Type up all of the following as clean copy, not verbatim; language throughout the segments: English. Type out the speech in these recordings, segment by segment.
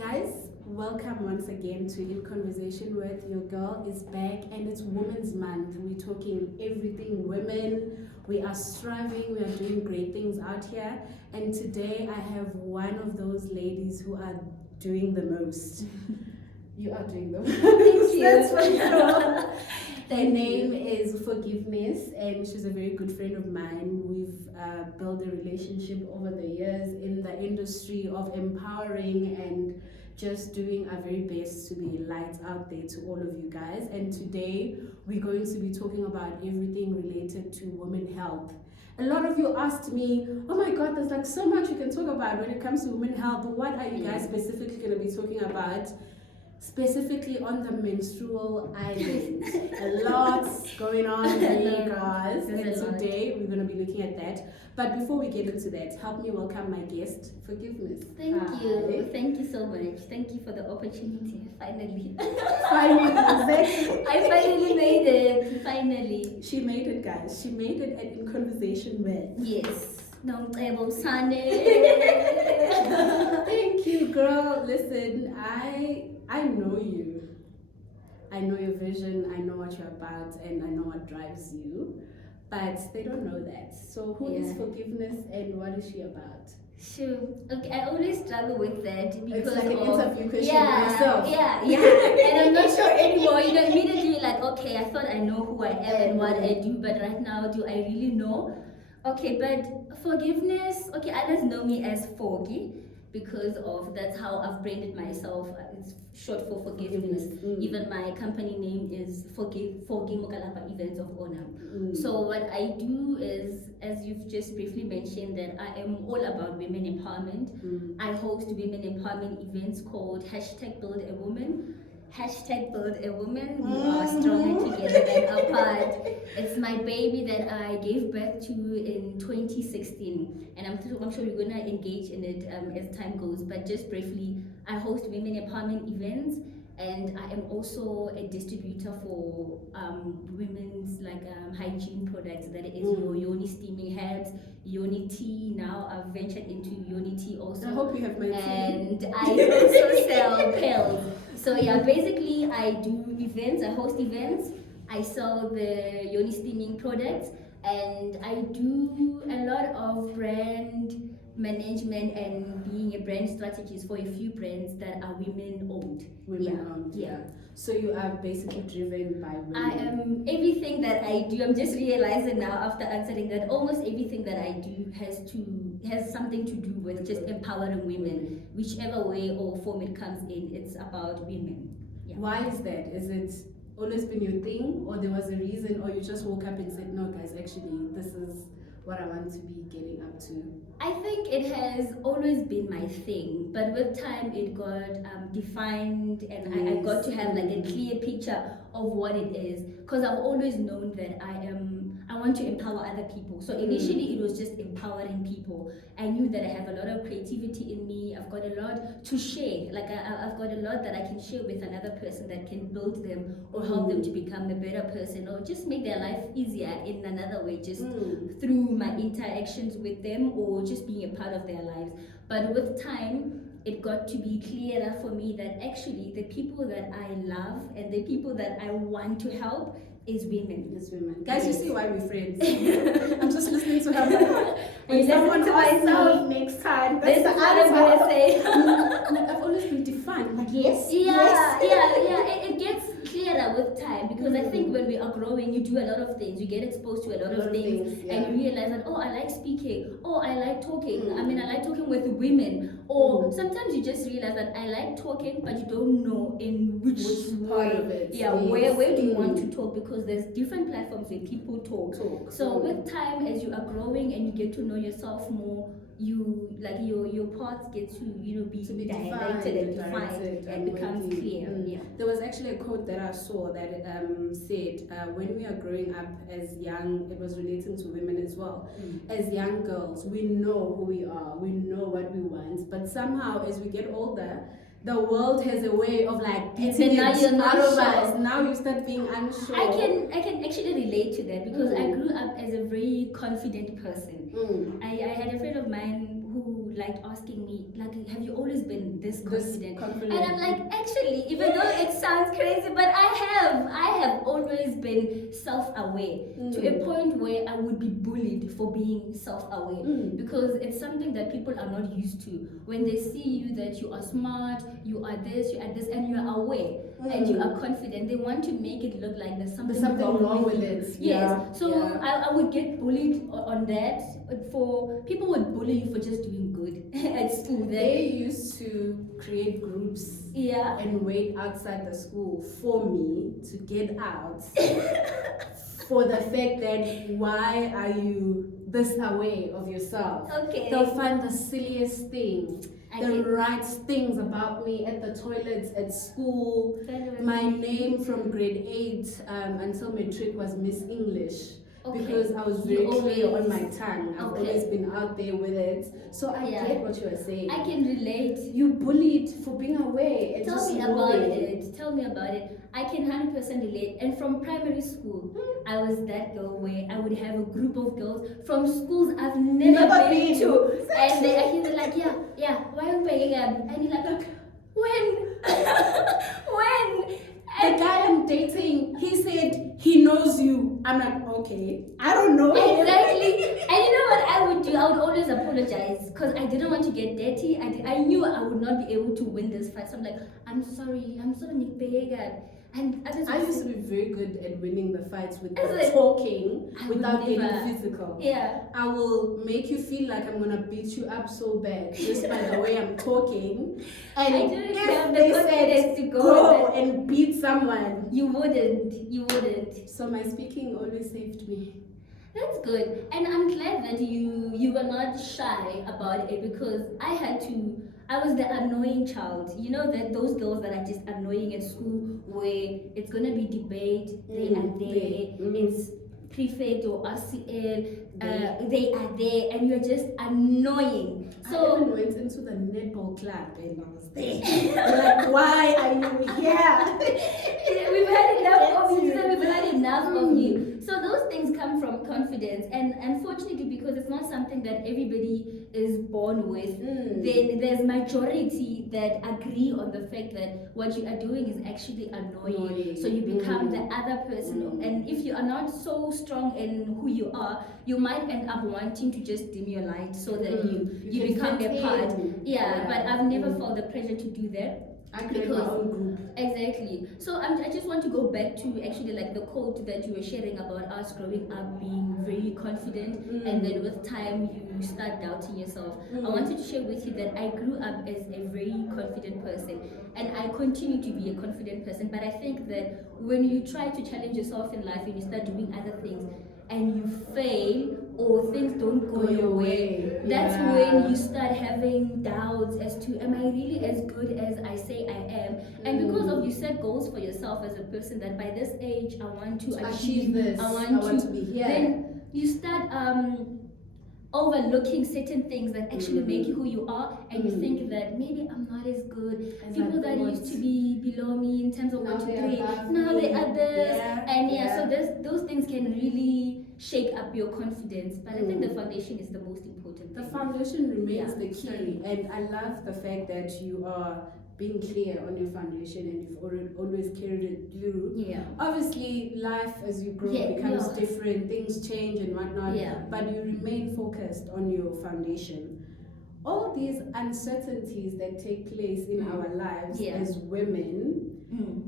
Guys, welcome once again to In Conversation with Your Girl is back, and it's Women's Month. We're talking everything women. We are striving, we are doing great things out here, and today I have one of those ladies who are doing the most. You are doing the most. Thank you. That's for sure. Her name is Forgiveness, and she's a very good friend of mine. We've built a relationship over the years in the industry of empowering and just doing our very best to be lights out there to all of you guys. And today we're going to be talking about everything related to women health. A lot of you asked me, oh my god, there's like so much you can talk about when it comes to women health. What are you guys specifically going to be talking about? Specifically on the menstrual island. A lot's going on there, guys. And today we're going to be looking at that. But before we get into that, help me welcome my guest, Forgiveness. Thank you. Thank you so much. Thank you for the opportunity. Finally. Finally, exactly. I finally made it. Finally. She made it, guys. She made it and in conversation with. Yes. No, Sunday. Thank you, girl. Listen, I know you. I know your vision, I know what you're about, and I know what drives you. But they don't know that. So who is Forgiveness and what is she about? Sure. Okay, I always struggle with that because it's like an interview question for yeah, yourself. yeah. And I'm not sure anymore. You know, immediately like, okay, I thought I know who I am and what I do, but right now, do I really know? Okay, but forgiveness, okay, others know me as Forgy because of that's how I've branded myself. It's short for forgiveness. Even my company name is Forgy Mokalapa Events of Honor. So what I do is, as you've just briefly mentioned, that I am all about women empowerment. I host women empowerment events called #Build a Woman. #Build a Woman. We are stronger together than apart. It's my baby that I gave birth to in 2016, and I'm sure we're gonna engage in it as time goes. But just briefly, I host women empowerment events, and I am also a distributor for women's hygiene products. That is your Yoni steaming heads, Yoni tea. Now I've ventured into Yoni tea also. I hope you have my tea. And I also sell pills. So yeah, basically I do events, I host events, I sell the Yoni steaming products, and I do a lot of brand management and being a brand strategist for a few brands that are women owned. Women-owned. Yeah. So you are basically driven by women. I am everything that I do. I'm just realizing now after answering that almost everything that I do has something to do with just empowering women, whichever way or form it comes in. It's about women. Yeah. Why is that? Is it always been your thing, or there was a reason, or you just woke up and said, no guys, actually this is what I want to be getting up to? I think it has always been my thing, but with time it got defined, and I got to have like a clear picture of what it is, because I've always known that I want to empower other people. So initially it was just empowering people. I knew that I have a lot of creativity in me. I've got a lot to share. Like I've got a lot that I can share with another person that can build them or help them to become a better person or just make their life easier in another way, just through my interactions with them or just being a part of their lives. But with time, it got to be clearer for me that actually the people that I love and the people that I want to help is women. It's women. Guys, you see why we're friends. I'm just listening to her. When someone asks me next time, this is what I'm going to say. I've always been defined. Like, yes. Yeah. It gets clearer with time because I think when we are growing, you do a lot of things. You get exposed to a lot of things, and you realize that, oh, I like speaking. Oh, I like talking. I mean, I like talking with women. Or sometimes you just realize that I like talking, but you don't know in which part of it. Yeah, where do you want to talk? Because there's different platforms where people talk. So with time, as you are growing and you get to know yourself more, you like your paths get to be directed and defined and becomes clear. There was actually a quote that I saw that said when we are growing up as young, it was relating to women as well. As young girls, we know who we are, we know what we want, but somehow as we get older, the world has a way of like beating it out of us. Now you start being unsure. I can actually relate to that because I grew up as a very confident person. I had a friend of mine who like asking me, like, have you always been this confident? confident. And I'm like, actually, even though it sounds crazy, but I have always been self-aware to a point where I would be bullied for being self-aware because it's something that people are not used to. When they see you that you are smart, you are this, and you are aware and you are confident, they want to make it look like there's something wrong with it. Yes. Yeah. So I would get bullied on that. For people would bully you for just doing good at school. They used to create groups and wait outside the school for me to get out for the fact that why are you this aware of yourself? Okay. They'll find the silliest thing. They write things about me at the toilets at school. My name from grade 8 until matric was Miss English. Okay. Because I was very clear on my tongue. I've always been out there with it. So I get what you are saying. I can relate. You bullied for being away. And Tell me about it. Tell me about it. I can 100% relate. And from primary school, I was that girl where I would have a group of girls from schools I've never been to. Exactly. And they actually like, why are you paying up? And you're like, when? When? The guy I'm dating, he said he knows you. I'm like, okay, I don't know. Exactly. And you know what I would do? I would always apologize because I didn't want to get dirty. I knew I would not be able to win this fight. So I'm like, I'm sorry, Nick Began. And I used to be very good at winning the fights with talking without getting physical. Yeah. I will make you feel like I'm gonna beat you up so bad just by the way I'm talking. And I didn't have they the confidence to go and beat someone, you wouldn't. So my speaking always saved me. That's good. And I'm glad that you were not shy about it because I was the annoying child. You know that those girls that are just annoying at school where it's gonna be debate, they are there, it's prefect or RCL, they are there and you're just annoying. So I even went into the netball club and I was there. Like, why are you here? We've had enough of you. We've had enough of you. So those things come from confidence, and unfortunately, because it's not something that everybody is born with, then there's majority that agree on the fact that what you are doing is actually annoying. So you become the other person, and if you are not so strong in who you are, you might end up wanting to just dim your light so that you become a part. Yeah, but I've never felt the pressure to do that. I create my own group. Exactly. So I just want to go back to actually like the quote that you were sharing about us growing up being very confident and then with time you start doubting yourself. I wanted to share with you that I grew up as a very confident person and I continue to be a confident person, but I think that when you try to challenge yourself in life and you start doing other things and you fail or things don't go your way, that's when you start having doubts as to, am I really as good as I say I am? And because of you set goals for yourself as a person that by this age I want to achieve this, I want to be here. Then you start overlooking certain things that actually make you who you are, and you think that maybe I'm not as good as people that used to be below me in terms of 1, 2, 3, now they are this, so those things can really shake up your confidence. But I think the foundation is the most important thing. The foundation remains the key, and I love the fact that you are being clear on your foundation and you've always carried it through. Obviously, life as you grow becomes different, things change and whatnot, but you remain focused on your foundation. All these uncertainties that take place in our lives as women,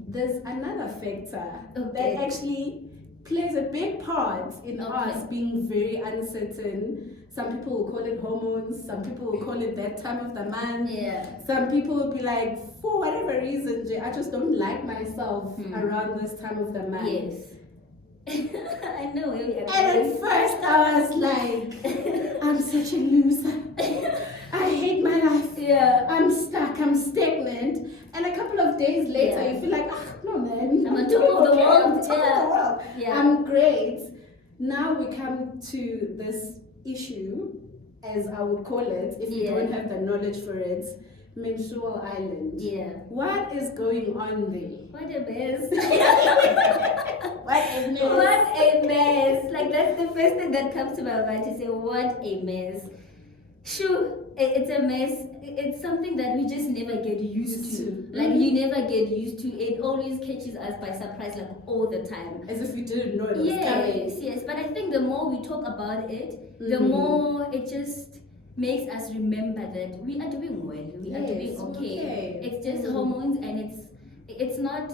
there's another factor that actually plays a big part in us being very uncertain. Some people will call it hormones, some people will call it that time of the month. Some people will be like, for whatever reason, I just don't like myself around this time of the month. I know. And at first I was like, I'm such a loser. I hate my life. I'm stuck, I'm stagnant. And a couple of days later, you feel like, no man, I'm on top of the world. I'm great. Now we come to this issue, as I would call it, if you don't have the knowledge for it, menstrual island. What is going on there? What a mess. What a mess. What a mess. Like, that's the first thing that comes to my mind to say, what a mess. Shoo. it's a mess. It's something that we just never get used to. Like Mm-hmm. you never get used to. It always catches us by surprise, like all the time. As if we didn't know it was coming. Yes. But I think the more we talk about it, the Mhm. more it just makes us remember that we are doing well. We are doing Yes, okay. okay. It's just hormones, and it's not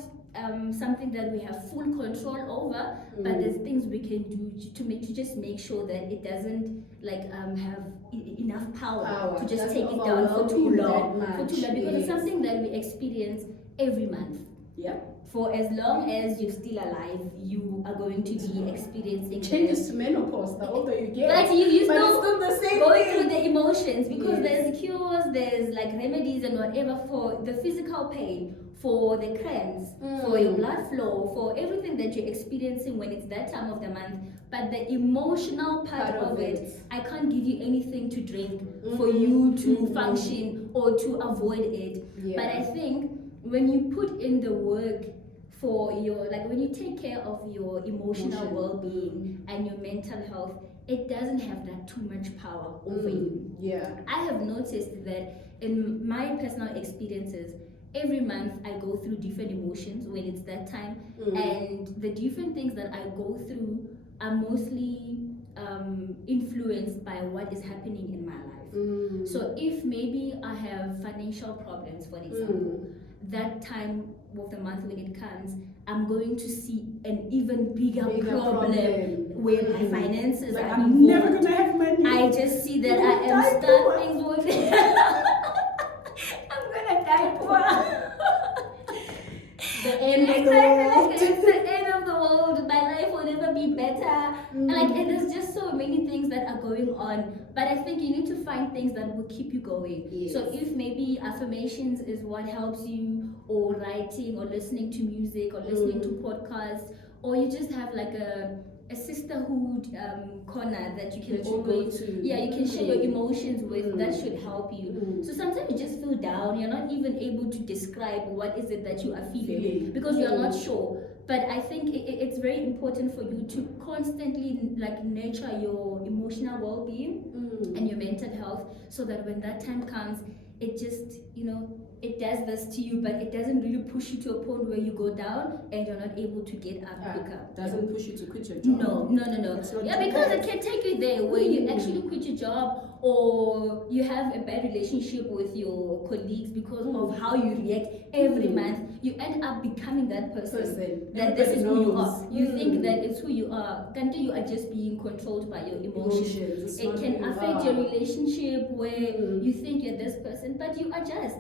something that we have full control over. But there's things we can do to just make sure that it doesn't like have enough power to just take it down for too long. Because it's something that we experience every month. Yep. For as long as you're still alive, you are going to be experiencing changes to menopause the older you get. But you but still it's still the same going thing. through the emotions, because Yes. there's cures, there's like remedies and whatever for the physical pain, for the cramps, for your blood flow, for everything that you're experiencing when it's that time of the month. But the emotional part of it, I can't give you anything to drink for you to function or to avoid it. Yeah. But I think when you put in the work for your, like when you take care of your emotional well-being and your mental health, it doesn't have that too much power over you. Yeah. I have noticed that in my personal experiences, every month I go through different emotions when it's that time, and the different things that I go through are mostly influenced by what is happening in my life. So if maybe I have financial problems, for example, that time of the month when it comes, I'm going to see an even bigger problem where my finances like are I'm involved. never gonna have money. I just see that I am starting with I'm gonna die poor. The end of the world. It's the end of the world. My life will never be better. Like, and there's just so many things that are going on. But I think you need to find things that will keep you going. Yes. So if maybe affirmations is what helps you, or writing, or listening to music, or listening to podcasts, or you just have like a sisterhood corner that you can always you can share your emotions with, that should help you. So sometimes you just feel down, you're not even able to describe what is it that you are feeling because you're not sure. But I think it's very important for you to constantly like nurture your emotional well-being and your mental health, so that when that time comes, it just, it does this to you, but it doesn't really push you to a point where you go down and you're not able to get up quicker. Doesn't push you to quit your job. No. Yeah, because it can take you there where you actually quit your job, or you have a bad relationship with your colleagues because of how you react every month. You end up becoming that person. That this is who you are. You think that it's who you are. Until you are just being controlled by your emotions. It can affect your relationship where you think you're this person, but you adjust.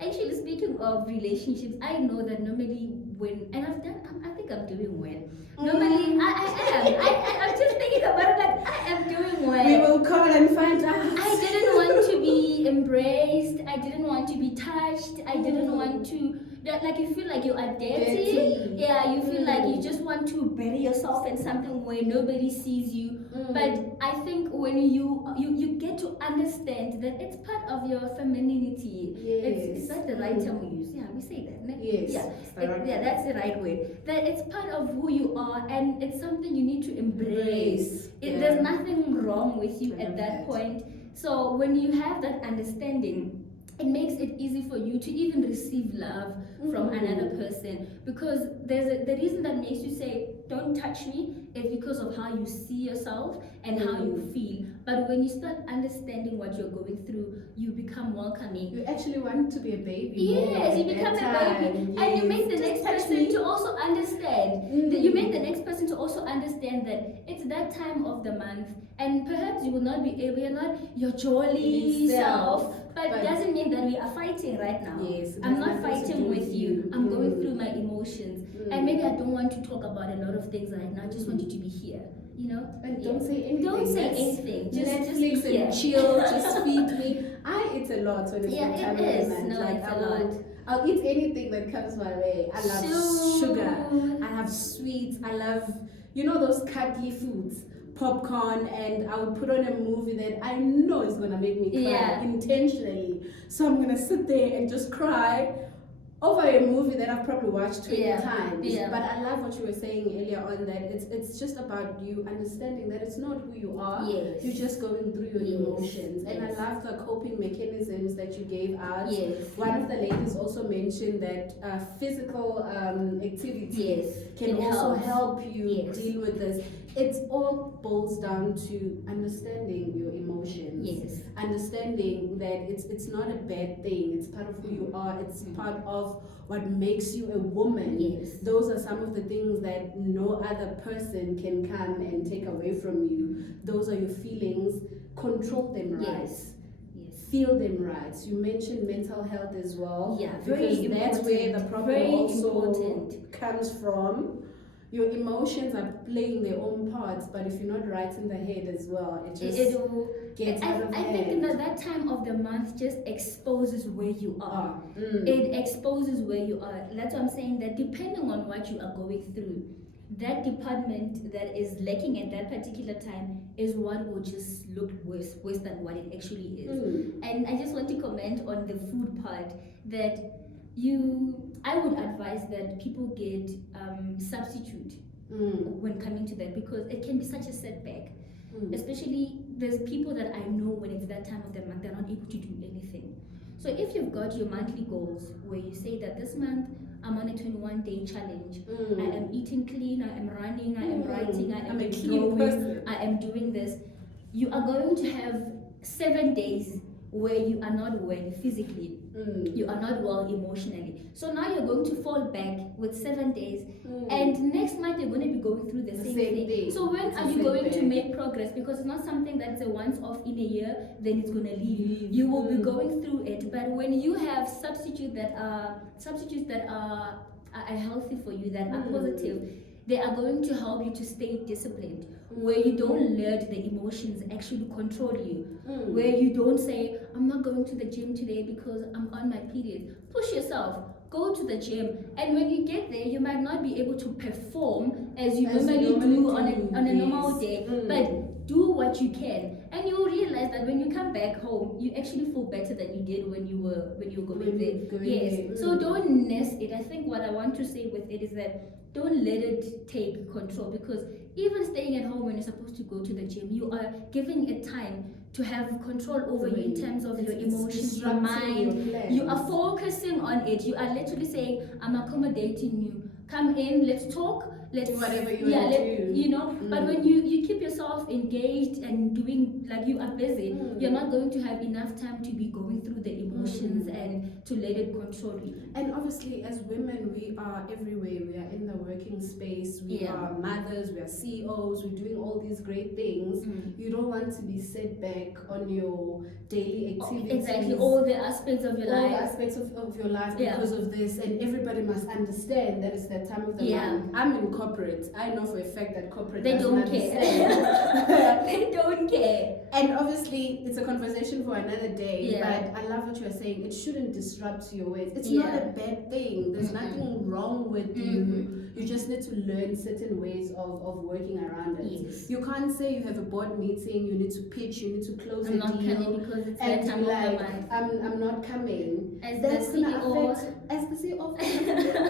Actually, speaking of relationships, I know that normally I think I'm doing well. Normally, I'm just thinking about it, like, I am doing well. We will call and find out. I didn't want to be embraced. I didn't want to be touched. I didn't want to, like, you feel like you are dirty. Yeah, you feel like you just want to bury yourself in something where nobody sees you. But I think when you get to understand that it's part of your femininity. Is that the right term we use? Yeah, we say that. No? Yes. Yeah, that's the right word. That it's part of who you are, and it's something you need to embrace. There's nothing wrong with you at that point. So when you have that understanding, it makes it easy for you to even receive love from another person, because the reason that makes you say don't touch me is because of how you see yourself and how you feel. But when you start understanding what you're going through, you become welcoming. You actually want to be a baby. Yes, you become a baby, and you make the next person to also understand. You make the next person to also understand that it's that time of the month, and perhaps you will not be able, you're not your jolly self. But it doesn't mean that we are fighting right now. Yes, I'm not fighting with you. I'm going through my emotions. And maybe I don't want to talk about a lot of things right now. I just want you to be here. And don't say anything. Don't say anything. Just Netflix and chill. Just feed me. I eat a lot when it's it is. No, like, it's a lot. I'll eat anything that comes my way. I love sugar. I have sweets. I love, those cuddly foods. Popcorn, and I would put on a movie that I know is gonna make me cry intentionally. So I'm gonna sit there and just cry over a movie that I've probably watched 20 Yeah. times. Yeah. But I love what you were saying earlier on, that it's just about you understanding that it's not who you are. Yes. You're just going through your Yes. emotions. And Yes. I love the coping mechanisms that you gave out. Yes. One of the ladies also mentioned that physical activity Yes. can It also helps. help you Yes. deal with this. It all boils down to understanding your emotions. Yes. Understanding that it's not a bad thing. It's part of who you are. It's part of what makes you a woman. Yes. Those are some of the things that no other person can come and take away from you. Those are your feelings. Control them right. Yes. Yes. Feel them right. You mentioned mental health as well. Yeah, Because very that's where the important. problem Very also important. comes from. Your emotions are playing their own parts, but if you're not right in the head as well, it just gets out of I hand. think that time of the month just exposes where you are. Mm. It exposes where you are. That's why I'm saying that depending on what you are going through, that department that is lacking at that particular time is what will just look worse than what it actually is. And I just want to comment on the food part that I would advise that people get substitute when coming to that, because it can be such a setback. Especially there's people that I know when it's that time of the month, they're not able to do anything. So if you've got your monthly goals where you say that this month I'm on a 21-day challenge, I am eating clean, I am running, I am writing, I am I'm a clean drawing, person. I am doing this, you are going to have 7 days where you are not well physically, you are not well emotionally. So now you're going to fall back with 7 days, and next month you're going to be going through the same thing. So when are you going to make progress? Because it's not something that's a once off in a year, then it's going to leave. You will be going through it. But when you have substitutes that are healthy for you, that are positive, they are going to help you to stay disciplined, where you don't let the emotions actually control you, where you don't say, I'm not going to the gym today because I'm on my period. Push yourself, go to the gym, and when you get there, you might not be able to perform as you normally do on a normal day, but do what you can, and you will realize that when you come back home, you actually feel better than you did when you were going there. Yes. So don't nest it. I think what I want to say with it is that don't let it take control, because even staying at home when you're supposed to go to the gym, you are giving it time to have control over you in terms of your emotions, your mind. You are focusing on it. You are literally saying, I'm accommodating you. Come in, let's talk. Let's do whatever you want to do. You know, but when you keep yourself engaged and doing like you are busy, you're not going to have enough time to be going through the emotions and to let it control you. And obviously, as women, we are everywhere. We are in the working space. We are mothers. We are CEOs. We're doing all these great things. You don't want to be set back on your daily activities. Exactly, all the aspects of your life. All the aspects of your life because of this. And everybody must understand that it's that time of the month. I'm in corporate. I know for a fact that corporate they don't care. They don't care. And obviously, it's a conversation for another day. But I love what you are saying. It shouldn't disrupt your ways. It's not a bad thing. There's nothing wrong with you. You just need to learn certain ways of working around it. Yes. You can't say you have a board meeting, you need to pitch, you need to close I'm a not deal, coming because it's and that time like, of the month. I'm not coming. As That's the gonna CEO, affect, as the CEO of the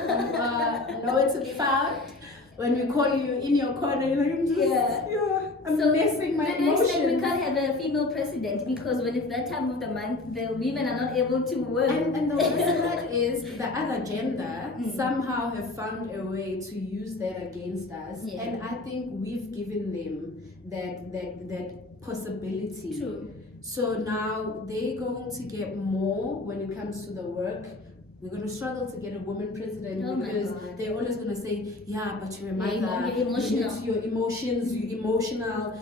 company. No, it's a fact. When we call you in your corner, you're like, I'm missing my emotions. Next time we can't have a female president, because when it's that time of the month, the women are not able to work. And the worst part is the other gender somehow have found a way to use that against us. And I think we've given them that possibility. True. So now they're going to get more when it comes to the work. We're going to struggle to get a woman president because they're always going to say, but you're a mother, you're emotional. Your emotions, you're emotional.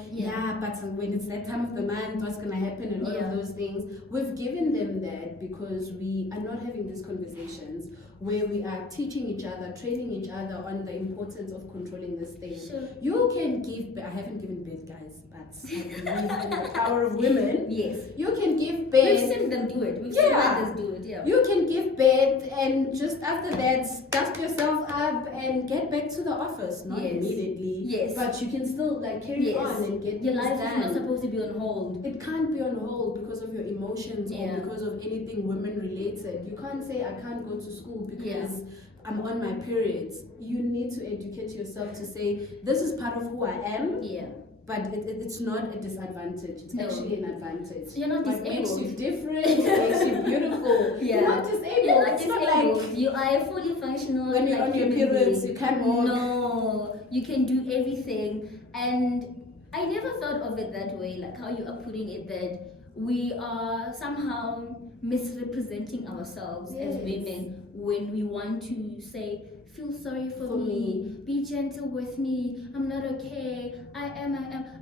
But when it's that time of the month, what's going to happen and all of those things. We've given them that because we are not having these conversations where we are teaching each other, training each other on the importance of controlling this thing. Sure. You can give, I haven't given birth, guys, but I believe in the power of women. Yes. You can give birth. We've seen them do it. We've seen others do it. You can give birth it, and just after that, dust yourself up and get back to the office. Not Yes. immediately, Yes. but you can still like carry Yes. on and get Your things life is done. not supposed to be on hold. It can't be on hold because of your emotions Yeah. or because of anything women related. You can't say I can't go to school because I'm on my periods. You need to educate yourself to say this is part of who I am. Yeah. But it's not a disadvantage. It's No. actually an advantage. You're not What makes disabled. you different, makes you beautiful. Yeah. You're not disabled. You're not It's not disabled. like You are a fully functional. when you're like, on your human periods, being. you can't walk. No, you can do everything. And I never thought of it that way, like how you are putting it, that we are somehow misrepresenting ourselves as Yes. women when we want to say, feel sorry for For me, be gentle with me, I'm not okay, I am,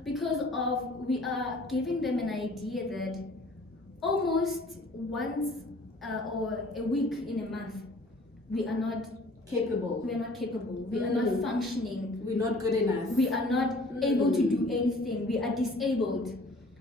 because of we are giving them an idea that almost once or a week in a month, we are not Capable. we are not functioning, We're not good enough. we are not able to do anything, we are disabled.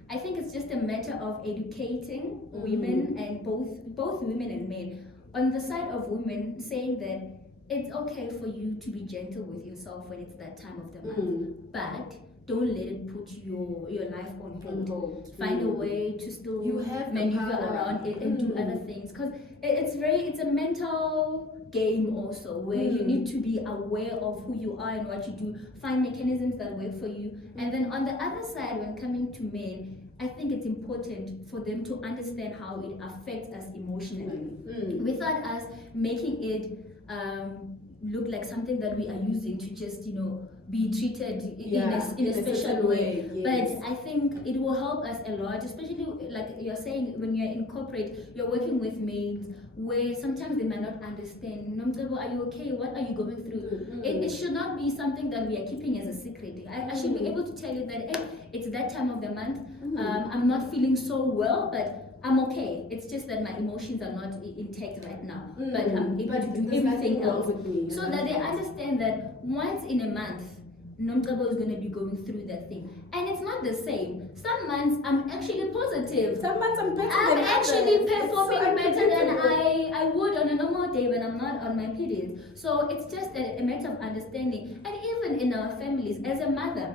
I think it's just a matter of educating women, and both women and men. On the side of women, saying that it's okay for you to be gentle with yourself when it's that time of the month, but don't let it put your life on hold. Find a way to still You have the maneuver power. around it and do other things, because it's a mental game also, where you need to be aware of who you are and what you do, find mechanisms that work for you. And then on the other side, when coming to men, I think it's important for them to understand how it affects us emotionally, without us making it look like something that we are using to just be treated in a special way. Yes. But I think it will help us a lot, especially like you're saying, when you're in corporate, you're working with maids where sometimes they might not understand. Nomcebo, are you okay? What are you going through? It should not be something that we are keeping as a secret. I should be able to tell you that, hey, it's that time of the month. I'm not feeling so well, but I'm okay. It's just that my emotions are not intact right now. But I'm able to do everything else. So that they understand that once in a month, Nomcebo is going to be going through that thing. And it's not the same. Some months I'm actually positive. Some months I'm better I'm than actually others. performing So better than unpredictable. I would on a normal day when I'm not on my period. So it's just a matter of understanding. And even in our families, as a mother,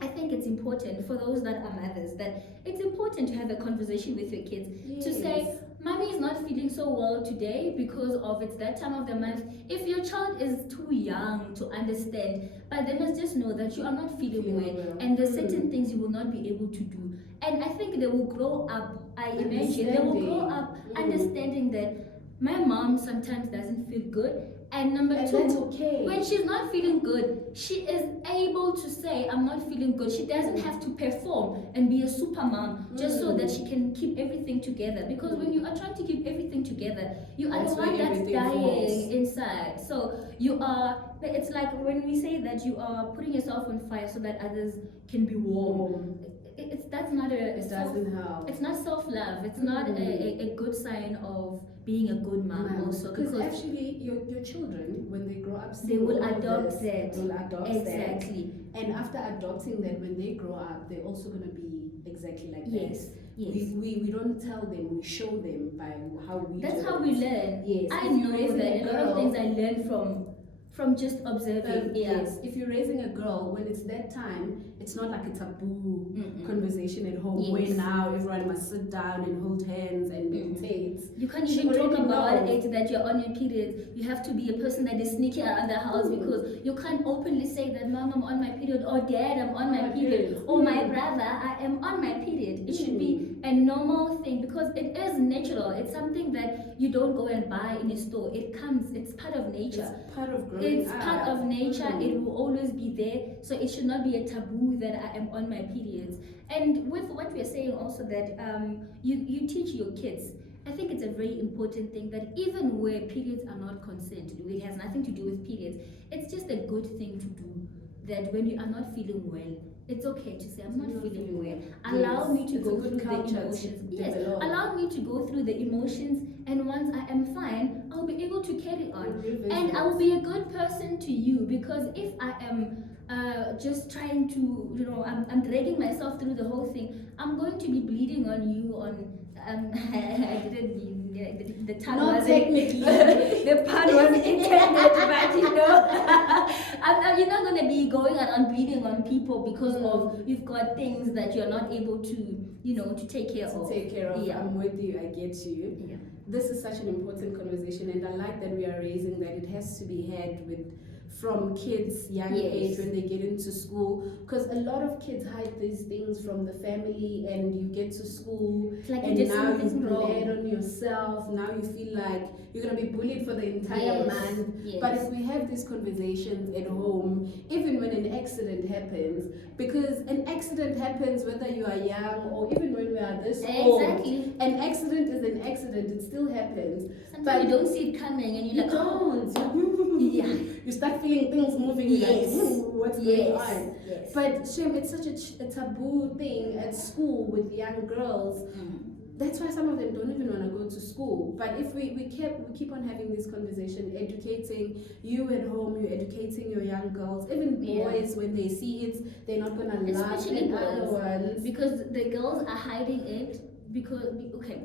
I think it's important for those that are mothers, that it's important to have a conversation with your kids to say, Mommy is not feeling so well today because of it's that time of the month. If your child is too young to understand, but they must just know that you are not feeling well, and there's certain things you will not be able to do. And I think they will grow up, I imagine, they will grow up understanding that my mom sometimes doesn't feel good. And number two, that's okay. When she's not feeling good, she is able to say, I'm not feeling good. She doesn't have to perform and be a super mom just so that she can keep everything together. Because when you are trying to keep everything together, you are the one that's dying inside. So it's like when we say that you are putting yourself on fire so that others can be warm. It doesn't help. It's not self-love. It's not a good sign of being a good mom also, because actually your children, when they grow up, they will adopt that. They will adopt exactly. And after adopting that, when they grow up, they're also going to be exactly like yes. that. Yes. We don't tell them, we show them by how we That's do how it. we learn. Yes. I know that a lot of things I learned from just observing. Yes, if you're raising a girl, when it's that time, it's not like a taboo conversation at home where now everyone must sit down and hold hands and meditate. You can't even talk about it that you're on your period. You have to be a person that is sneaky around the house because you can't openly say that, Mom, I'm on my period, or Dad, I'm on my period, or my brother, I am on my period. It should be a normal thing because it is natural. It's something that you don't go and buy in a store. It comes, it's part of nature. It's part of growing It's part of nature. It will always be there. So it should not be a taboo that I am on my periods. And with what we're saying also that you teach your kids, I think it's a very important thing that even where periods are not concerned, it has nothing to do with periods, it's just a good thing to do, that when you are not feeling well, it's okay to say, I'm not feeling well. Allow me to go through the emotions. Yes, allow me to go through the emotions, and once I am fine, I'll be able to carry on. And I will be a good person to you, because if I am just trying to, I'm dragging myself through the whole thing, I'm going to be bleeding on you I didn't mean the tongue Not wasn't technically. the part wasn't intended, but you're not gonna be going around bleeding on people because of you've got things that you're not able to, to take care of. Yeah. I'm with you. I get you. Yeah. This is such an important conversation, and I like that we are raising that it has to be had from kids young age when they get into school, because a lot of kids hide these things from the family, and you get to school and now you've bled on yourself. Now you feel like you're going to be bullied for the entire month. But if we have these conversations at home, even when an accident happens, because an accident happens whether you are young or even when we are this old, an accident is an accident, it still happens. Sometimes but you don't see it coming, and you're like, you start feeling things moving. Like, what's going on? But shame, it's such a taboo thing at school with young girls. That's why some of them don't even want to go to school. But if we keep on having this conversation, educating you at home, you're educating your young girls, even boys, when they see it, they're not gonna laugh. Especially other ones, because the girls are hiding it.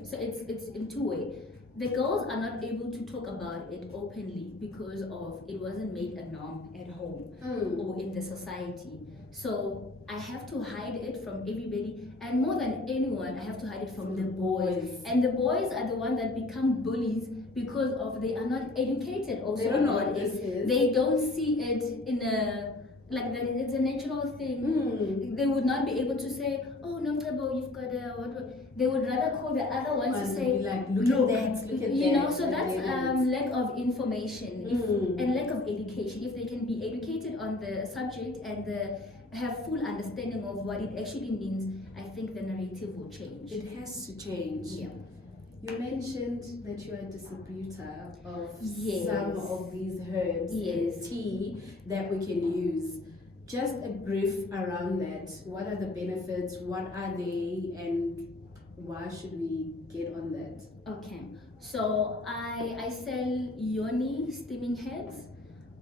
So it's in two ways. The girls are not able to talk about it openly because of it wasn't made a norm at home or in the society. So I have to hide it from everybody, and more than anyone, I have to hide it from the boys. And the boys are the ones that become bullies because of they are not educated also. They don't know what this is. They don't see it in a like that it's a natural thing. They would not be able to say, "Oh, no, you've got a what?" They would rather call the other ones to say, like, look at that. So that's lack of information and lack of education. If they can be educated on the subject and have full understanding of what it actually means, I think the narrative will change. It has to change. Yeah. You mentioned that you are a distributor of some of these herbs and tea that we can use. Just a brief around that. What are the benefits? What are they? And why should we get on that? Okay. So I sell Yoni steaming heads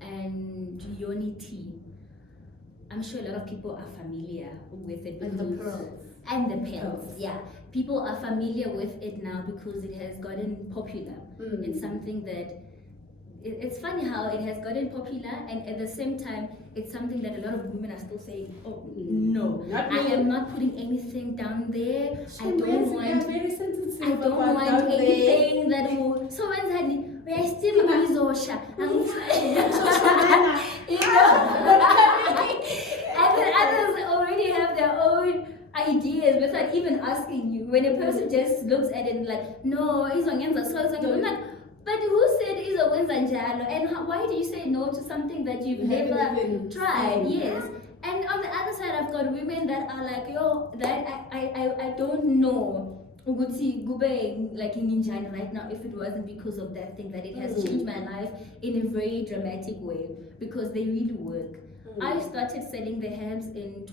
and Yoni tea. I'm sure a lot of people are familiar with it. And the pearls. And the pearls, yeah. People are familiar with it now because it has gotten popular. It's something that, it's funny how it has gotten popular, and at the same time, it's something that a lot of women are still saying, oh, no, I am not putting anything down there. I don't want anything that will, so when I still Zosha, and then others already have their own ideas without even asking you. When a person just looks at it and like, no, it's on Yanza, so I'm like, but who said it's a Wenzanjalo? And why do you say no to something that you've never tried? Yes. And on the other side, I've got women that are like, yo, that I don't know. Uguti Gube like in Ninja right now if it wasn't because of that thing, that it has changed my life in a very dramatic way because they really work. I started selling the herbs in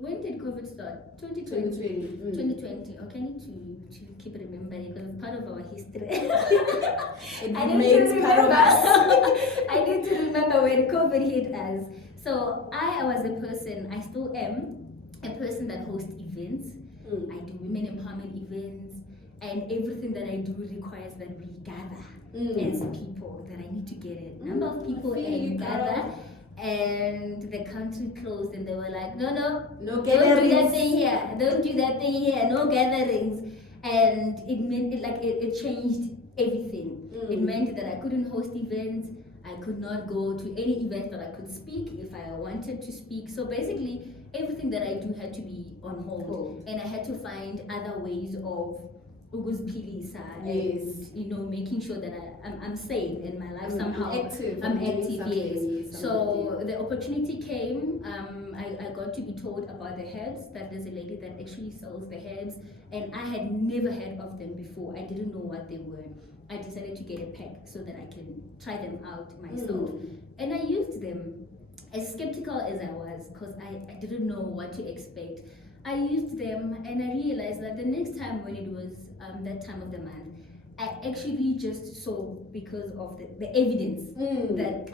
when did COVID start? 2020. 2020. Okay, I need to keep remembering because it's part of our history. I need to remember when COVID hit us. So I was a person, I still am, a person that hosts events. I do women empowerment events, and everything that I do requires that we gather as people, that I need to get a number of people and gather. And the country closed, and they were like, no gatherings. Don't do that thing here, no gatherings. And it meant it changed everything. It meant that I couldn't host events, I could not go to any event that I could speak if I wanted to speak. So basically everything that I do had to be on hold. And I had to find other ways of Pilisa and making sure that I'm safe in my life somehow. I'm active, yes. So the opportunity came. I got to be told about the herbs, that there's a lady that actually sells the herbs, and I had never heard of them before. I didn't know what they were. I decided to get a pack so that I can try them out myself. And I used them, as skeptical as I was, because I didn't know what to expect. I used them, and I realized that the next time when it was that time of the month, I actually just saw, because of the evidence that,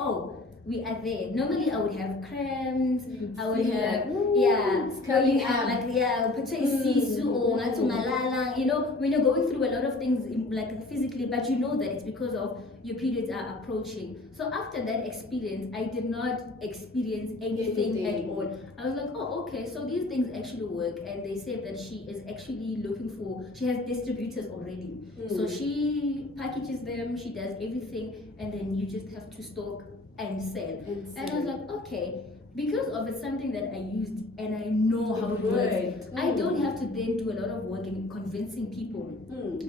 we are there. Normally I would have cramps, I would feel have, like, ooh, yeah, it's where you coming have up. like, yeah, sisu or ngathi ungalala, you know, when you're going through a lot of things like physically, but you know that it's because of your periods are approaching. So after that experience, I did not experience anything at all. I was like, oh, okay, so these things actually work. And they said that she is actually looking for, she has distributors already. So she packages them, she does everything, and then you just have to stock and sell. And I was like, okay, because of it's something that I used and I know how it works, I don't have to then do a lot of work in convincing people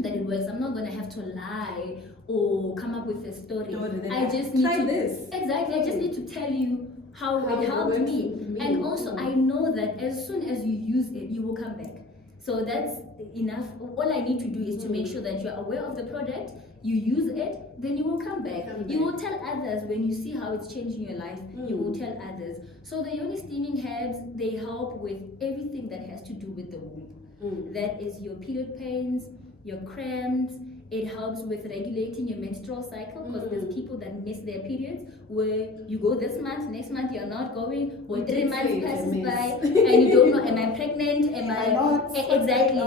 that it works. I'm not gonna have to lie or come up with a story. I just need try to this. Exactly, I just need to tell you how it helped me. And also I know that as soon as you use it, you will come back. So that's enough. All I need to do is to make sure that you're aware of the product, you use it, then you will come back. You will tell others when you see how it's changing your life, you will tell others. So the Yoni steaming herbs, they help with everything that has to do with the womb. That is your period pains, your cramps. It helps with regulating your menstrual cycle, because there's people that miss their periods where you go this month, next month you're not going, or 3 months passes by and you don't know, am I pregnant, am I not? Exactly.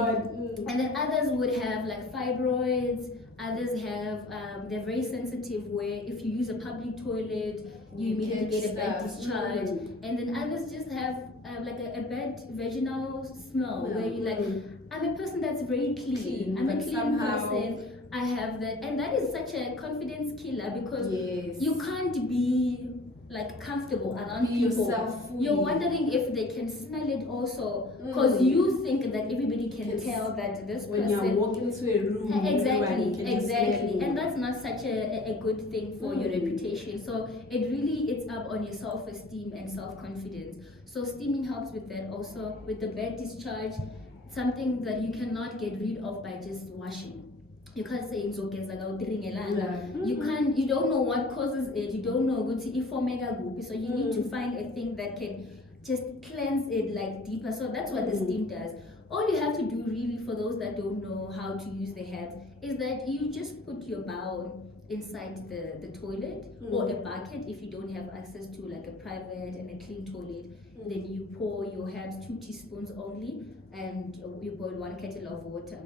And then others would have like fibroids, others have they're very sensitive where if you use a public toilet you immediately get a bad discharge. And then others just have like a bad vaginal smell where you like, I'm a person that's very clean, I'm a clean person, I have that. And that is such a confidence killer, because you can't be like comfortable around people. You're wondering if they can smell it also, because you think that everybody can tell that this person, when you walk into a room, exactly, and that's not such a good thing for your reputation. So it's up on your self-esteem and self-confidence. So steaming helps with that. Also with the bad discharge, something that you cannot get rid of by just washing. You can't say it's okay, you don't know what causes it, you don't know good so you need to find a thing that can just cleanse it like deeper. So that's what the steam does. All you have to do really, for those that don't know how to use the herbs, is that you just put your bowl inside the toilet or a bucket if you don't have access to like a private and a clean toilet. Then you pour your herbs 2 teaspoons only, and you boil 1 kettle of water.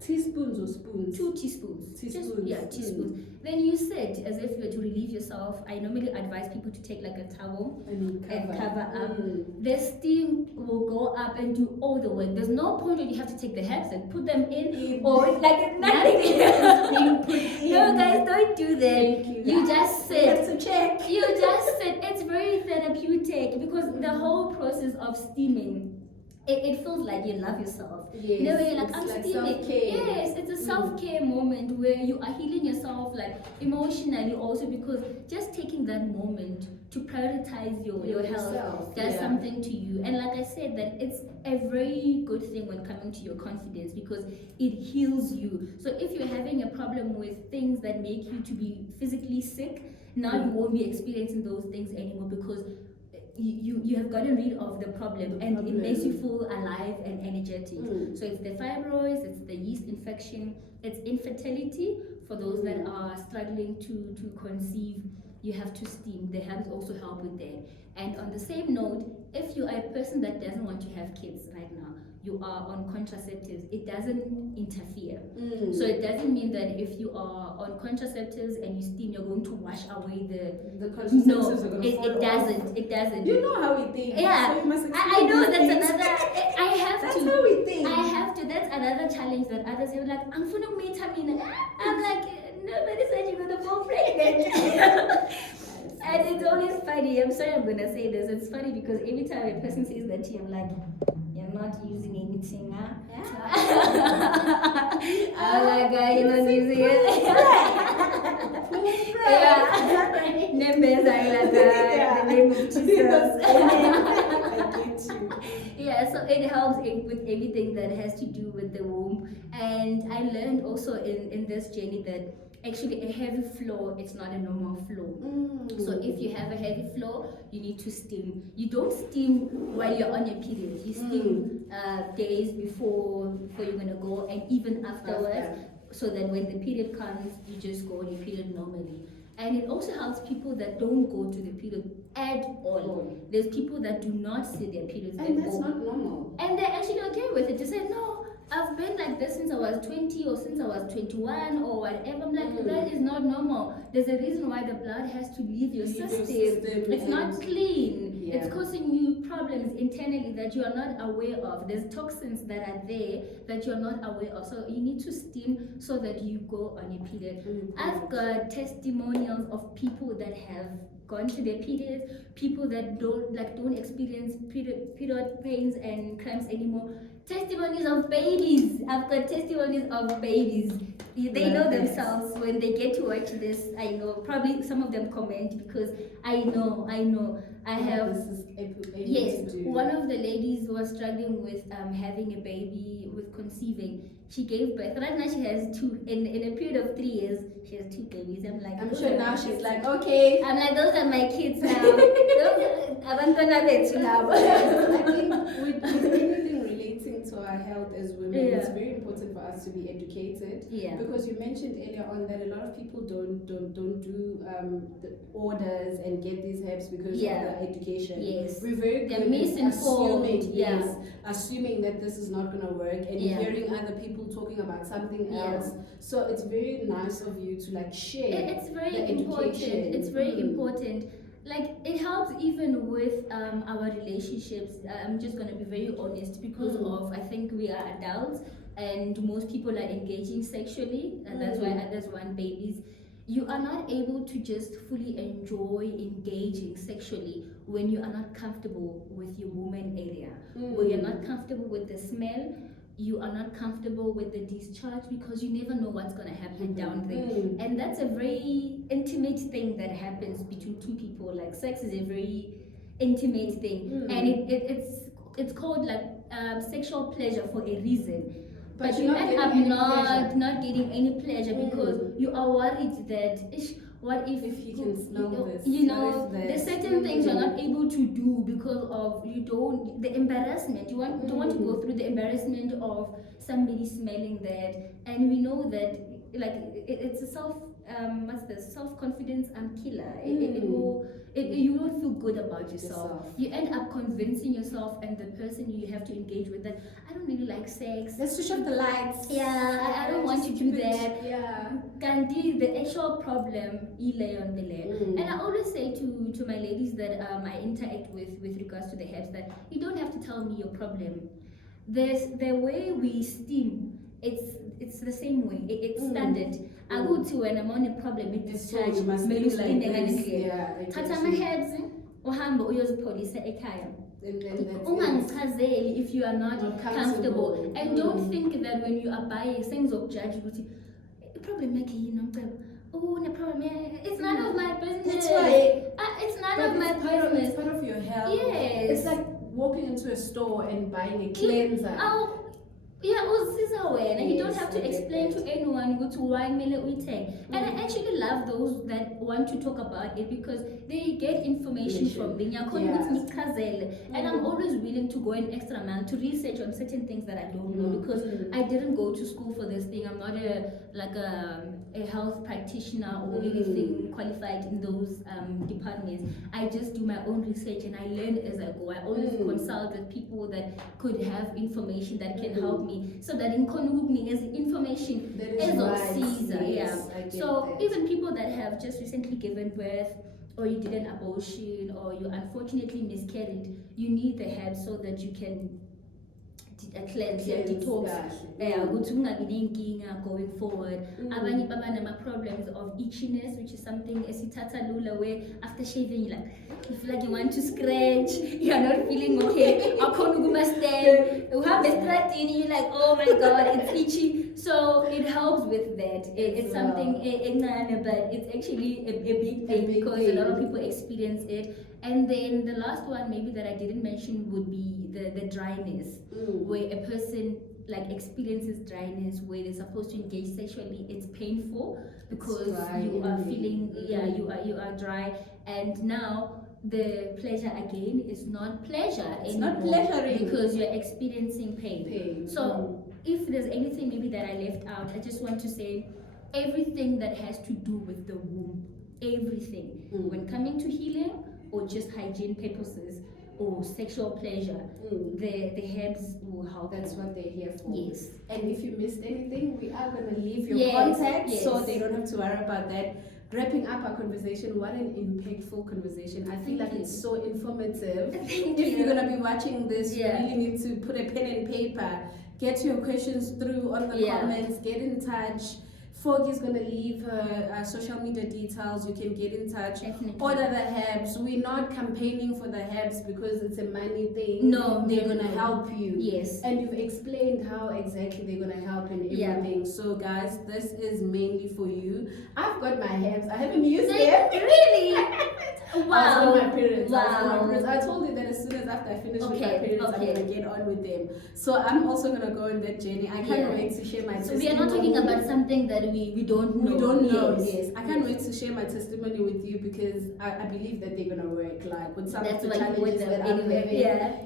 Teaspoons or spoons? 2 teaspoons. Teaspoons. Teaspoons. Then you sit as if you're to relieve yourself. I normally advise people to take like a towel and cover up. The steam will go up and do all the work. There's no point where you have to take the herbs and put them in or like nothing. No, guys, don't do that. You just sit. You have to check. You just sit. It's very therapeutic, because the whole process of steaming, it feels like you love yourself. Yes, you know, you're like, I'm like steaming. self-care. Yes, it's a self-care moment where you are healing yourself, like emotionally also, because just taking that moment to prioritize your health does something to you. And like I said, that it's a very good thing when coming to your confidence, because it heals you. So if you're having a problem with things that make you to be physically sick, now you won't be experiencing those things anymore, because you have gotten rid of the problem, and it makes you feel alive and energetic. So it's the fibroids, it's the yeast infection, it's infertility. For those that are struggling to conceive, you have to steam. The herbs also help with that. And on the same note, if you are a person that doesn't want to have kids right now, you are on contraceptives, it doesn't interfere. So it doesn't mean that if you are on contraceptives and you steam, you're going to wash away the contraceptives. No, are going to it doesn't. You know how we think. Yeah, so you must I know that's things. another. I have that's to. That's how we think. I have to. That's another challenge that others have. Like, I'm gonna meet Amina. I'm like, nobody said you're gonna fall pregnant. And it's always funny. I'm sorry I'm gonna say this. It's funny because every time a person says that to you, I'm like, you're not using anything, huh? I'm like, you're not using it. Yeah. Numbers are like the name of Jesus. I get you. Yeah, so it helps with everything that has to do with the womb. And I learned also in this journey that actually a heavy flow, it's not a normal flow. So if you have a heavy flow, you need to steam. You don't steam while you're on your period. You steam days before you're gonna go, and even afterwards, so that when the period comes, you just go on your period normally. And it also helps people that don't go to the period at all. There's people that do not see their periods at all. And that's not normal. And they're actually okay with it. They say, no, I've been like this since I was 20 or since I was 21 or whatever. I'm like, that is not normal. There's a reason why the blood has to leave your system. It's not clean. Yeah. It's causing you problems internally that you are not aware of. There's toxins that are there that you're not aware of. So you need to steam so that you go on your period. I've got testimonials of people that have gone to their periods, people that don't experience period pains and cramps anymore. Testimonies of babies. I've got testimonies of babies. They know themselves when they get to watch this. I know probably some of them comment because I know. I have. This is Yes, one of the ladies was struggling with having a baby, with conceiving. She gave birth. Right now she has two. In a period of 3 years, she has 2 babies. I'm sure now she's like, okay. I'm like, those are my kids now. I'm gonna bet you now. I think with anything relating to our health as women, it's very important for us to be educated. Yeah. Because you mentioned earlier on that a lot of people don't do the orders and get these herbs because of the education. Yes. We're very good at assuming that this is not gonna work and hearing other people talking about something else. So it's very nice of you to like share. It's very important. It's very important. Like it helps even with our relationships. I'm just gonna be very honest because of I think we are adults and most people are engaging sexually, and that's why others want babies. You are not able to just fully enjoy engaging sexually when you are not comfortable with your woman area, when you're not comfortable with the smell, you are not comfortable with the discharge because you never know what's going to happen down there. And that's a very intimate thing that happens between two people. Like sex is a very intimate thing, and it's called like sexual pleasure for a reason. But you end up not getting any pleasure because you are worried that what if he can smell this? You know, there's certain things you're not able to do because of the embarrassment. You don't want to go through the embarrassment of somebody smelling that, and we know that like it's a self-confidence killer. You won't feel good about yourself. You end up convincing yourself and the person you have to engage with that I don't really like sex. Let's switch off the lights. I don't want to do that. Yeah. Gandhi, the actual problem on the layer. And I always say to my ladies that I interact with regards to the herbs that you don't have to tell me your problem. There's the way we steam. It's the same way. It's standard. I go to when I'm on a problem, it discharge. You must be like this. Tata my herbs. Uhamba uyozipholisa ekhaya. If you are not comfortable. And don't think that when you are buying things of judge, problem it's none of my business. That's right. It's none of my business. It's part of your health. Yes. It's like walking into a store and buying a cleanser. And you don't have to explain to anyone why and I actually love those that want to talk about it because they get information from me. And I'm always willing to go an extra mile to research on certain things that I don't know because I didn't go to school for this thing. I'm not a health practitioner or anything qualified in those departments. I just do my own research and I learn as I go. I always consult with people that could have information that can help me so that in Konugni is information as of Caesar. So even people that have just recently given birth or you did an abortion or you unfortunately miscarried, you need the help so that you can cleanse and detox going forward. Abanye baba nama problems of itchiness, which is something esithatha lula where after shaving you feel like you want to scratch, you are not feeling okay. You have a scratch and you're like, oh my god, it's itchy. So it helps with that. It's something but it's actually a big thing because a lot of people experience it. And then the last one maybe that I didn't mention would be the dryness, where a person like experiences dryness where they're supposed to engage sexually. It's painful because you are feeling you are dry, and now the pleasure again is not pleasure anymore. It's not pleasuring because you're experiencing pain. So if there's anything maybe that I left out, I just want to say everything that has to do with the womb everything. When coming to healing or just hygiene purposes or sexual pleasure, the herbs will help. That's what they're here for. Yes. And if you missed anything, we are going to leave your Yes, contact yes. so they don't have to worry about that. Wrapping up our conversation, what an impactful conversation. I feel like it's so informative. If you're going to be watching this, you really need to put a pen and paper, get your questions through on the comments, get in touch. Forgy is going to leave her social media details. You can get in touch. Definitely. Order the herbs. We're not campaigning for the herbs because it's a money thing. No, they're going to help you. Yes. And you've explained how exactly they're going to help and everything. So guys, this is mainly for you. I've got my herbs. I haven't used them. Really? Wow. I was on my periods. Wow. I told you that as soon as after I finish with my periods, I'm going to get on with them. So I'm also going to go on that journey. I can't wait to share my testimony. So we are not talking about something that we don't know. We don't know, yes. I can't wait to share my testimony with you because I believe that they're going to work, like with some of the challenges that I'm having.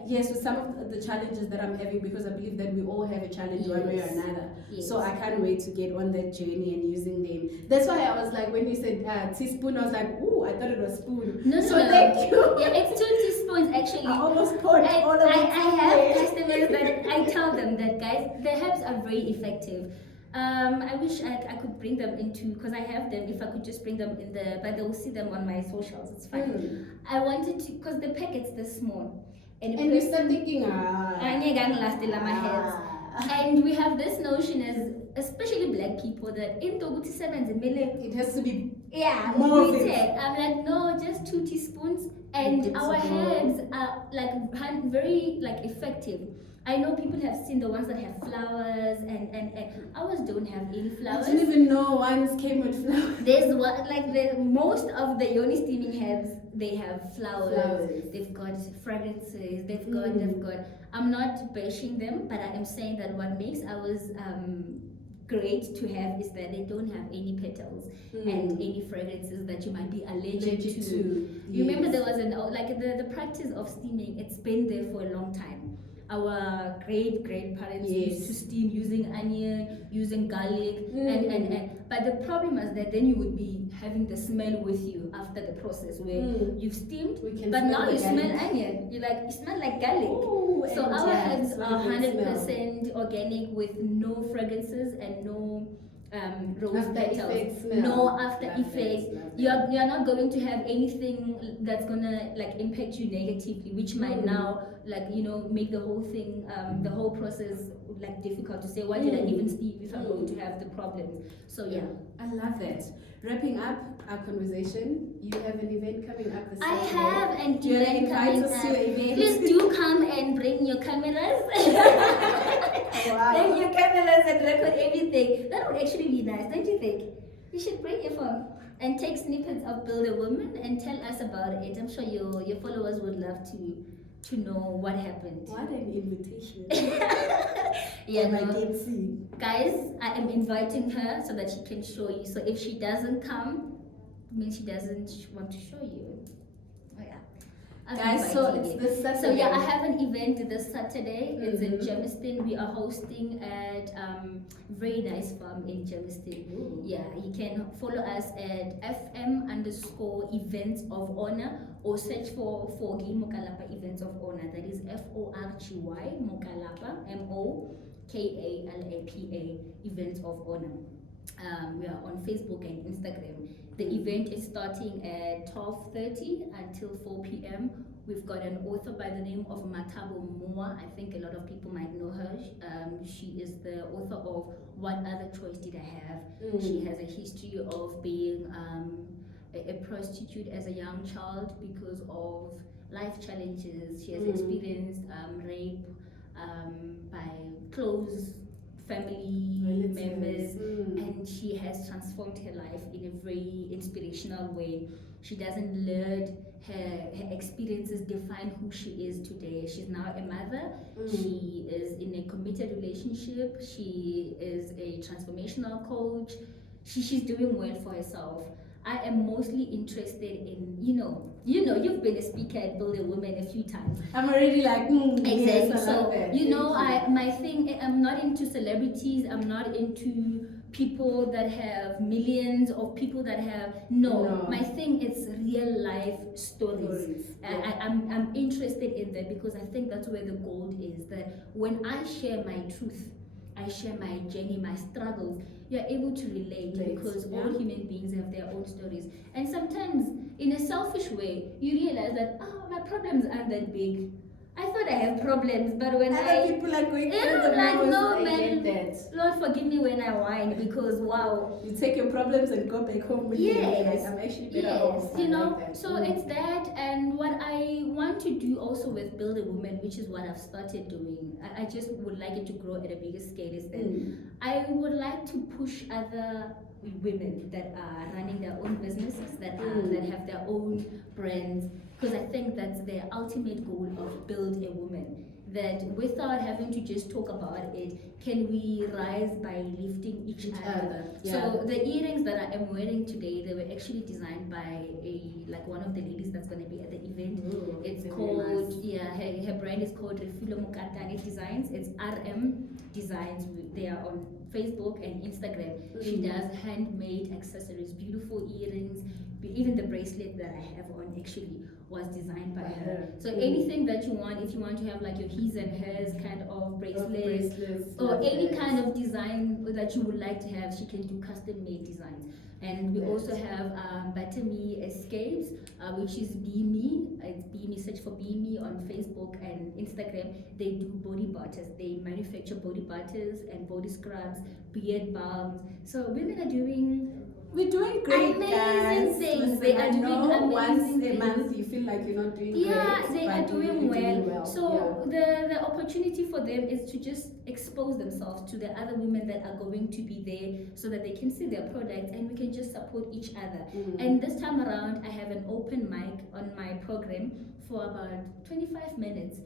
Yes, with some of the challenges that I'm having, because I believe that we all have a challenge one way or another. So I can't wait to get on that journey and using them. That's why I was like, when you said teaspoon, I was like, ooh, I thought it was spoon. No, Thank you. Yeah, it's 2 teaspoons actually. I almost poured all of it. I have customers that I tell them that, guys, the herbs are very effective. I wish I could bring them into, because I have them, if I could just bring them in but they'll see them on my socials, it's fine. I wanted to, because the packet's this small. And you start thinking, I need to last in my head. And we have this notion as, especially black people, that in Toguti 7 it has to be more of it. I'm like, no, just 2 teaspoons, and our herbs are like very like effective. I know people have seen the ones that have flowers, and ours don't have any flowers. I didn't even know ones came with flowers. There's one, like most of the Yoni steaming herbs, they have flowers. They've got fragrances. They've got. I'm not bashing them, but I am saying that what makes ours great to have is that they don't have any petals and any fragrances that you might be allergic to. You remember there was the practice of steaming. It's been there for a long time. Our great parents used to steam using onion, using garlic, and but the problem is that then you would be having the smell with you after the process where you've steamed, but now you smell onion. You smell like garlic. Ooh, so our herbs are 100% organic with no fragrances and no rose petals, no after effects. You are not going to have anything that's gonna impact you negatively, which might now make the whole thing, the whole process difficult to say. Why did I even steam if I'm going to have the problems? So yeah, I love that. Wrapping up our conversation, you have an event coming up this Saturday. I have an event coming up. Please do come and bring your cameras. Bring your cameras and record everything. That would actually be nice, don't you think? You should bring your phone and take snippets of Build a Woman and tell us about it. I'm sure your followers would love to know what happened. What an invitation. Guys, I am inviting her so that she can show you. So if she doesn't come, it means she doesn't want to show you. Oh yeah. Guys, so it's this Saturday. So yeah, I have an event this Saturday. It's in Germiston. We are hosting at very nice farm in Germiston. Yeah, you can follow us at FM_events of honor, or search for Forgy Mokalapa Events of Honor. That is FORGY Mokalapa MOKALAPA Events of Honor. We are on Facebook and Instagram. The event is starting at 12:30 until 4 p.m. We've got an author by the name of Matabo Moa. I think a lot of people might know her. She is the author of What Other Choice Did I Have? She has a history of being a prostitute as a young child because of life challenges. She has experienced rape by close family members, and she has transformed her life in a very inspirational way. She doesn't let her experiences define who she is today. She's now a mother. She is in a committed relationship. She is a transformational coach. She's doing well for herself. I am mostly interested in, you've been a speaker at Build a Woman a few times. I'm already exactly. Yes, so, my thing, I'm not into celebrities. I'm not into people that have millions, or people that have no. My thing is real life stories. I'm interested in that because I think that's where the gold is. That when I share my truth, I share my journey, my struggles, you're able to relate because all human beings have their own stories. And sometimes, in a selfish way, you realize that, oh, my problems aren't that big. I thought I have problems, but when other people are going through the like, no, man, Lord forgive me when I whine, because wow. You take your problems and go back home with them. Like, I'm actually better off. You know, like so it's that, and what I want to do also with Build a Woman, which is what I've started doing, I just would like it to grow at a bigger scale, is that I would like to push other women that are running their own businesses, that have their own brands, because I think that's the ultimate goal of Build a Woman, that without having to just talk about it, can we rise by lifting each other? So the earrings that I am wearing today, they were actually designed by one of the ladies that's going to be at the event. It's called, nice. Her brand is called Forgy Mokalapa Designs. It's RM Designs. They are on Facebook and Instagram. She does handmade accessories, beautiful earrings. Even the bracelet that I have on actually was designed by her. So anything that you want, if you want to have like your his and hers kind of bracelets or any kind of design that you would like to have, she can do custom made designs. And we also have Batami Escapes, which is Be Me. It's Be Me, search for Be Me on Facebook and Instagram. They do body butters. They manufacture body butters and body scrubs, beard balms. So women are doing We're doing great, amazing guys. things. Listen, They are doing amazing once a things. month you feel like you're not doing great. They are doing well. So yeah. the opportunity for them is to just expose themselves to the other women that are going to be there, so that they can see their products and we can just support each other. And this time around, I have an open mic on my program for about 25 minutes.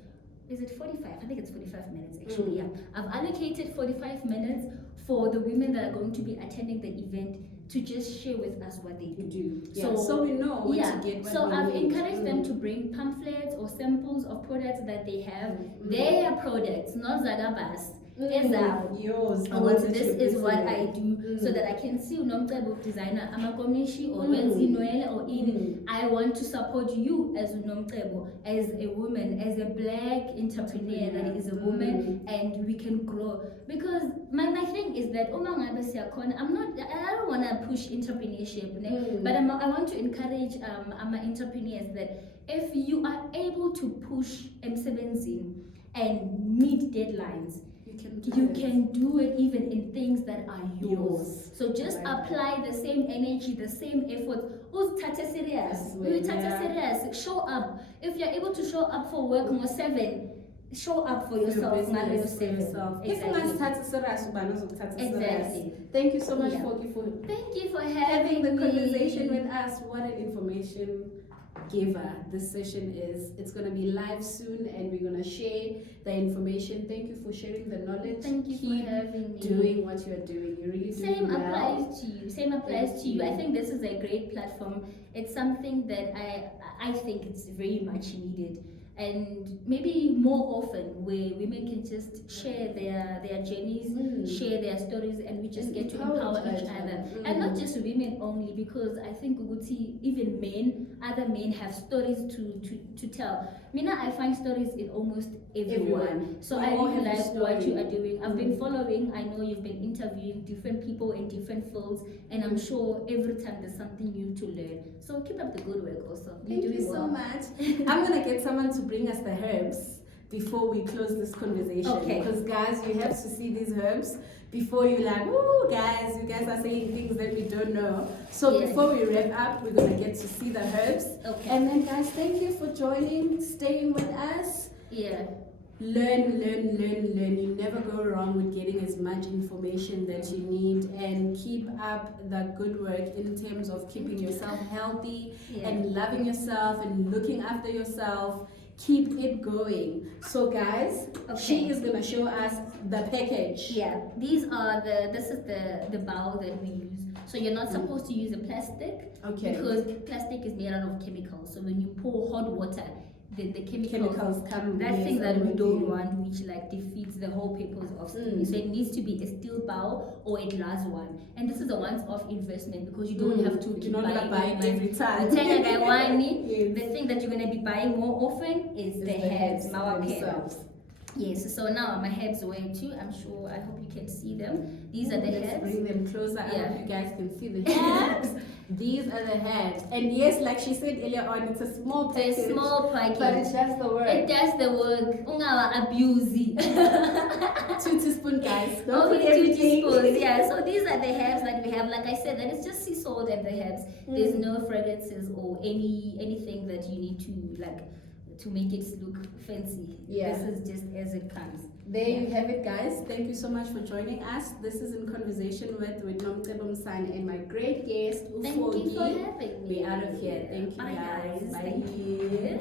Is it 45? I think it's 45 minutes actually. Yeah, I've allocated 45 minutes for the women that are going to be attending the event to just share with us what they do. So we know what to get. So I've encouraged them to bring pamphlets or samples of products that they have. Their products, not Zagabas. Yours. This is what I do, so that I can see unomcebo designer amakomishi or wenzi noele or ini. I want to support you as unomcebo, as a woman, as a black entrepreneur that is a woman, and we can grow. Because my thing is that I don't want to push entrepreneurship, but I want to encourage entrepreneurs that if you are able to push M7 and meet deadlines, you can do it even in things that are yours. So just apply the same energy, the same effort. Serious. Show up. If you're able to show up for work more 7, show up for yourself. Exactly. Thank you so much, Forgy, for having the conversation with us. What an information giver this session is. It's going to be live soon and we're going to share the information. Thank you for sharing the knowledge. Thank you for having me. Doing what you're doing. You're really doing well. Same applies to you. I think this is a great platform. It's something that I think it's very much needed. And maybe more often where women can just share their journeys, share their stories, and we just get to empower each other. And not just women only, because I think even other men have stories to tell. Mina, I find stories in almost everyone. So I really like what you are doing. I've been following, I know you've been interviewing different people in different fields, and I'm sure every time there's something new to learn. So keep up the good work also. Thank you so much. I'm going to get someone to bring us the herbs before we close this conversation. Okay. Because guys, you have to see these herbs before you like, ooh, guys, you guys are saying things that we don't know. So before we wrap up, we're going to get to see the herbs. Okay. And then guys, thank you for joining, staying with us. Yeah. Learn. You never go wrong with getting as much information that you need, and keep up the good work in terms of keeping yourself healthy and loving yourself and looking after yourself. Keep it going. So guys, she is gonna show us the package. Yeah, this is the bowl that we use. So you're not supposed to use a plastic, because plastic is made out of chemicals. So when you pour hot water, the chemicals come. that yes, thing that we don't already. want, which like defeats the whole purpose of steaming. So it needs to be a steel bowl or a glass one. And this is a once-off investment because you don't have to keep You're not buying it every time. The Yes. thing that you're gonna be buying more often is the herbs, themselves. Yes, so now my herbs away too. I'm sure, I hope you can see them. These are the Let's herbs. bring them closer. I Yeah. hope you guys can see the herbs. These are the herbs. And yes, like she said earlier on, it's a small package. It's a small package. But it does the work. It does the work. Ungawa abuse. 2 teaspoons, guys. Don't Only put 2 everything. teaspoons. Yeah, so these are the herbs that we have. Like I said, that it's just sea salt and the herbs. There's no fragrances or anything that you need to like to make it look fancy. Yeah. This is just as it comes. There you have it, guys. Thank you so much for joining us. This is In Conversation with Nomcebo Msane and my great guest, Thank you for Forgy. having me. We're out of here. Thank you, Bye, guys. guys. Bye. Thank you.